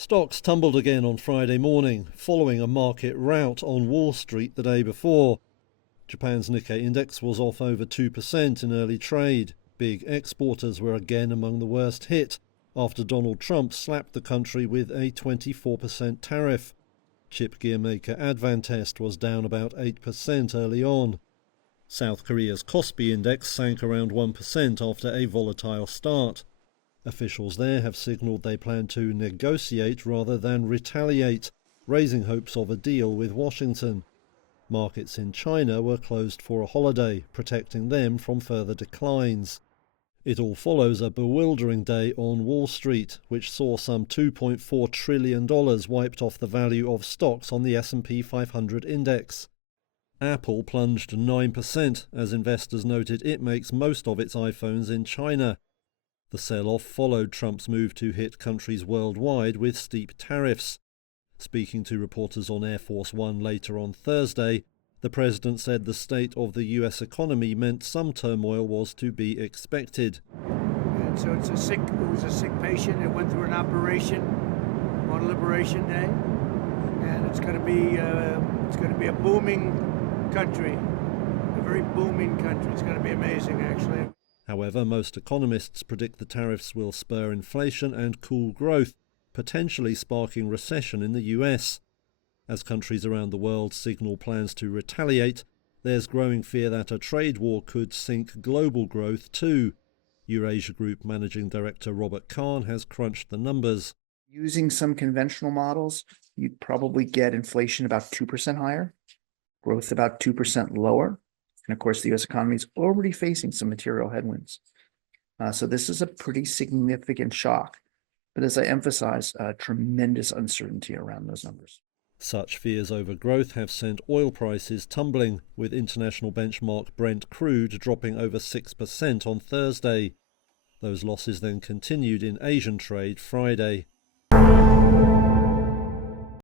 Stocks tumbled again on Friday morning, following a market rout on Wall Street the day before. Japan's Nikkei index was off over 2% in early trade. Big exporters were again among the worst hit after Donald Trump slapped the country with a 24% tariff. Chip gear maker Advantest was down about 8% early on. South Korea's Kospi index sank around 1% after a volatile start. Officials there have signalled they plan to negotiate rather than retaliate, raising hopes of a deal with Washington. Markets in China were closed for a holiday, protecting them from further declines. It all follows a bewildering day on Wall Street, which saw some $2.4 trillion wiped off the value of stocks on the S&P 500 index. Apple plunged 9% as investors noted it makes most of its iPhones in China. The sell-off followed Trump's move to hit countries worldwide with steep tariffs. Speaking to reporters on Air Force One later on Thursday, the president said the state of the US economy meant some turmoil was to be expected. And so it was a sick patient. It went through an operation on Liberation Day, and it's going to be a booming country, a very booming country. It's going to be amazing, actually. However, most economists predict the tariffs will spur inflation and cool growth, potentially sparking recession in the US. As countries around the world signal plans to retaliate, there's growing fear that a trade war could sink global growth too. Eurasia Group Managing Director Robert Kahn has crunched the numbers. Using some conventional models, you'd probably get inflation about 2% higher, growth about 2% lower. And of course, the U.S. economy is already facing some material headwinds. So this is a pretty significant shock. But as I emphasize, tremendous uncertainty around those numbers. Such fears over growth have sent oil prices tumbling, with international benchmark Brent crude dropping over 6% on Thursday. Those losses then continued in Asian trade Friday.